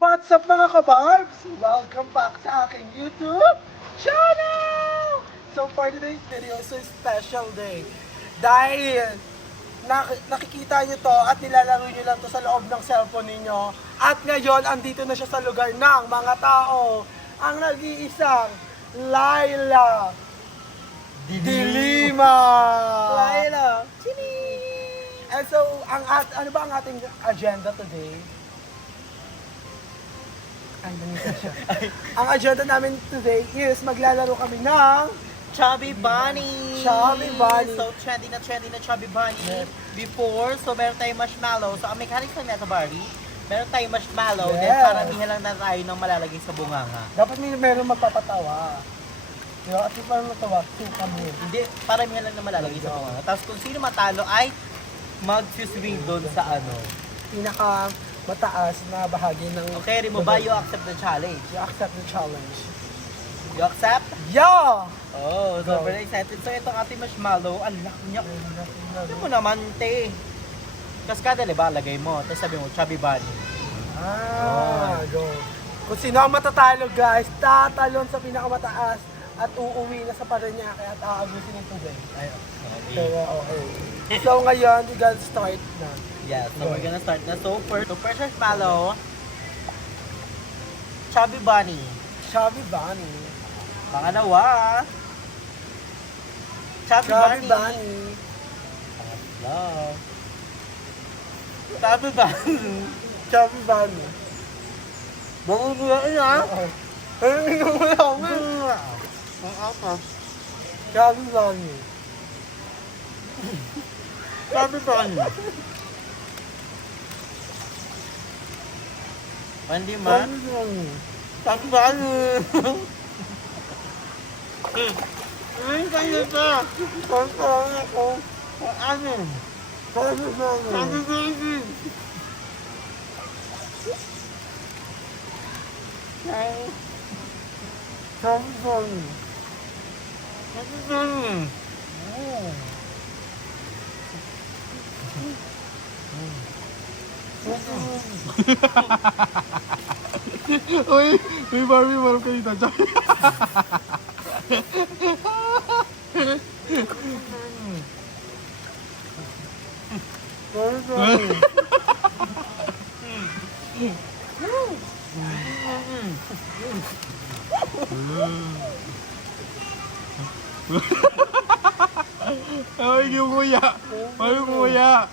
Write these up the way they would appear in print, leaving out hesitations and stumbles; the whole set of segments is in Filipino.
What's up mga kabarbs? Welcome back sa aking YouTube channel! So for today's video, it's a special day. Dahil nakikita nyo to at nilalaro nyo lang to sa loob ng cellphone ninyo. At ngayon, andito na siya sa lugar ng mga tao. Ang nag-iisang Laila Dilima! Laila! And so, ano ba ang ating agenda today? Ay, nangyay siya. Ang agenda namin today is maglalaro kami ng Chubby Bunny! Chubby Bunny. So, trendy na Chubby Bunny. Yes. Before, so meron tayong marshmallow. So, ang mechanics ng Meta Barbie, meron tayong marshmallow. Yes. Then, paramihan lang na tayo ng malalagay sa bunganga. dapat meron magpapatawa. Diba? At yung parang matawa, suka mo. Hindi, paramihan lang na malalagay sa bunganga. Tapos, kung sino matalo ay mag-swing doon sa ano. Pinaka mataas na bahagi ng... Okay, Rimo ba, you accept the challenge? You accept the challenge. You accept? Yeah! Oh, Go. so very excited. So, itong ating marshmallow, ang laki niya. Sabi mo naman, te. Kaskada, diba? Lagay mo. Tapos sabi mo, Chubby Bunny. Go. Kung sino ang matatalo guys, tatalon sa pinakamataas at uuwi na sa Parañaque at aabusin ng tubig. So, okay. So ngayon, we gotta start na. Yeah, so we're gonna start na. So first marshmallow, Chubby Bunny. Chubby Bunny. Pangalawa, Chubby Chubby Bunny. Bunny. Pangatlo, Chubby Bunny. Chubby Bunny. Bumubula na. Ano yung namin? Ang apat. Chubby Bunny. Chubby Bunny. Hindi man. Chubby Bunny. Chubby Bunny. Ay, kayo pa. Pagkakas ako. Ano? Chubby Bunny. Chubby Bunny. Chubby Bunny. Chubby Bunny. Uy, Barbie, marap ka dito. Chubby Bunny. Ay, gumuya. Ay, gumuya.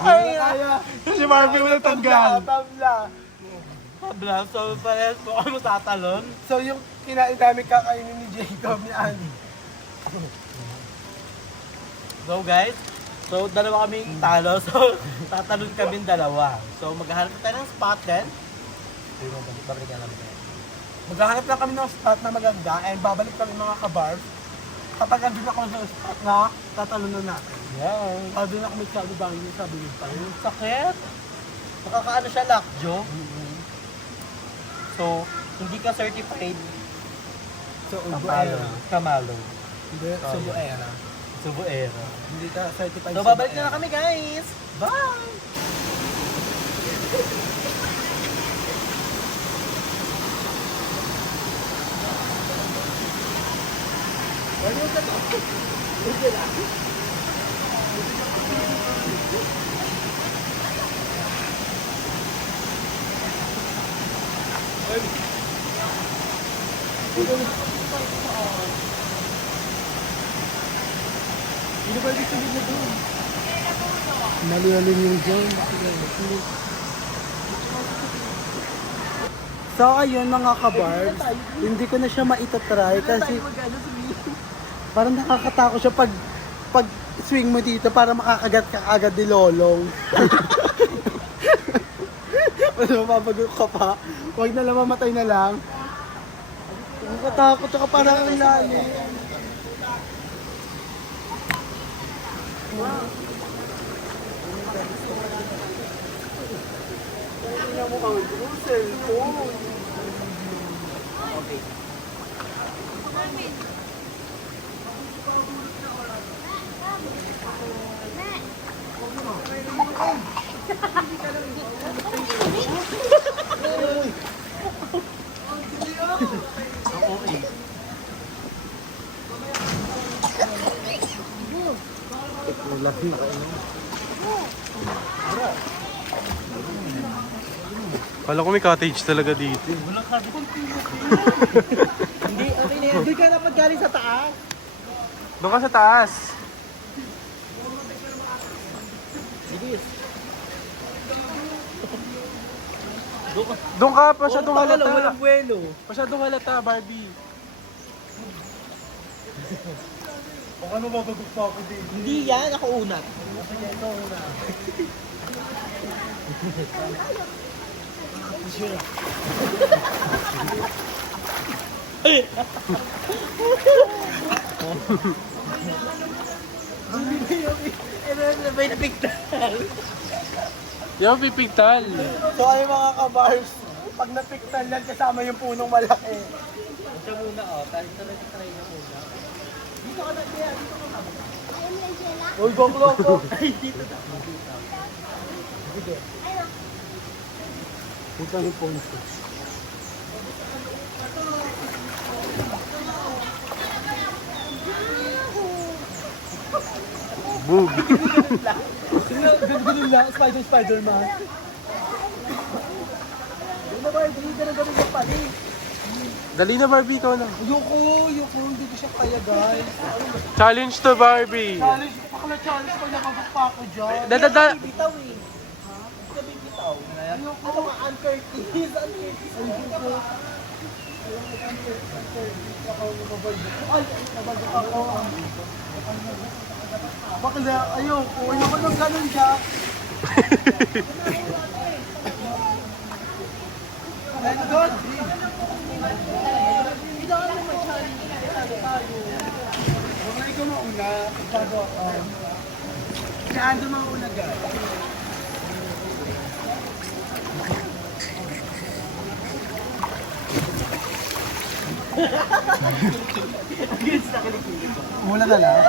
Kaya. Si Barbie mo natanggal. Tabla. Habla, so parehas po kami tatalon. So yung kinain namin kakainin ni Jacob ni Annie. So guys, so dalawa kaming talo, so tatalon kaming dalawa. So maghahanap tayo ng spot then. Babalikan namin tayo. Maghahanap lang kami ng spot na maganda and babalik kami mga kabarbs. Kapag andun ako sa spot na, tatalon na natin. Yeah. Sabi na kami sabi ba yung sabi niyo pa yun. Sakit. Nakakaano siya lockjaw. So, hindi ka certified So, Kamalo. Kamalo. Hindi, Subuera. Subuera. Hindi ka certified So, babalik na kami guys. Bye! Hindi ba gusto nyo doon? Mali-alin yung dyan. So ayun mga kabarbs, hindi ko na siya maitatry kasi parang nakakatakot siya pag swing mo dito para makakagat ka agad ni Lolong. Mas mapapagot ka pa. Huwag na lang, mamatay na lang. Nakatakot ka parang ang lalim. Tingnan mo ang cellphone. Ang OA. Wala na kainin. Kala ko may cottage talaga dito. Walang cottage. Hindi, okay na yan. Hindi ka dapat galing sa taas. Doon ka sa taas. Bilis. Doon ka, masyadong halata. Walang buwelo. Masyadong halata, Barbie. Baka mababagok pa ako din. Hindi yan, ako una. Sige, ikaw una. May napigtal. Yung pipigtal. So ay mga kabars, pag napiktan yan kasama yung punong malaki. Ito muna, oh. Try na muna. Dito ka na, Tia. Dito ka na. Uy, baklo ko. Ay, dito na. Dito yung phone ko. Boog. Ganun lang, Spider-Man. Hindi na ba, hindi ganun yung pali. Dali na, Barbie, ikaw na. Ayoko, hindi ko siya kaya guys. Challenge to, Barbie. Challenge, pakala challenge pag nakabuk pa ako dyan. Dadada. Bitaw eh. Sabi bitaw. Ayoko. Ano mga uncourteous? Ayoko. Ay, nabagok ako. Bakla, ayoko nang ganun siya. Let's go! Huwag ikaw mauna. Bago ako. Saan doon mauna guys? Muna na lang.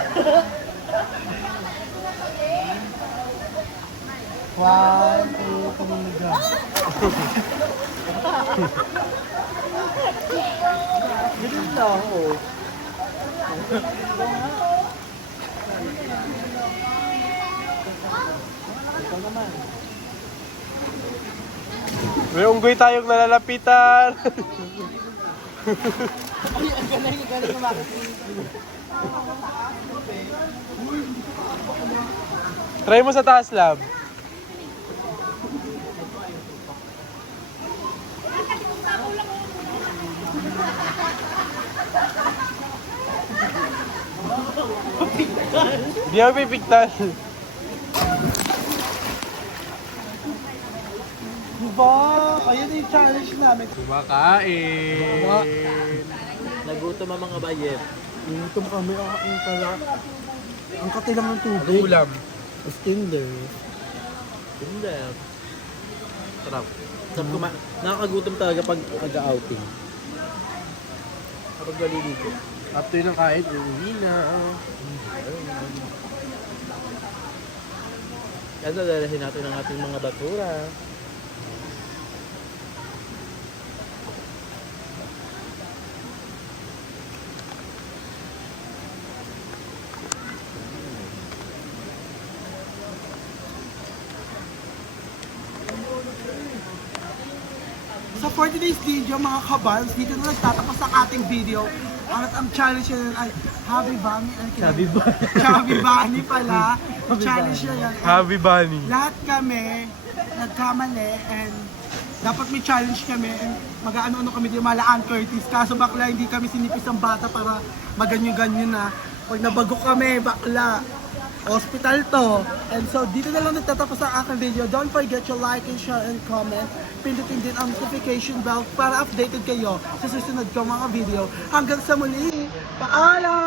One, two, pamamaga. Ganun lang, oh. Ikaw naman. May unggoy tayong nalalapitan. Ay, ang galing umakit. Try mo sa taas, lab. Di ako pipigtal. Diba? Ayun yung challenge namin. Kumakain. Nagutom ang mga bayer. Gutom kami ang tala. Ang katilang ng tubig. Ulam. Stinder. Hindi. Sarap. Nakakagutom talaga pag aga-outing. Kapag maliligo. After ng kain, uuwi na. Kaya dalahin natin ang ating mga basura. So for today's video mga kabans, dito na nagtatapos ang ating video. At ang challenge na yan ay Happy Bunny. Chubby Bunny pala. Challenge na yan. Happy Bunny. Lahat kami nagkamali and dapat may challenge kami and mag-ano-ano kami di malaan Curtis. Kaso bakla hindi kami sinipis ang bata para maganyo-ganyo na. Pag nabagok kami, bakla. Hospital to. And so, dito na lang nagtatapos ang aking video. Don't forget to like and share and comment. Pindutin din ang notification bell para updated kayo sa susunod kong mga video. Hanggang sa muli, paalam!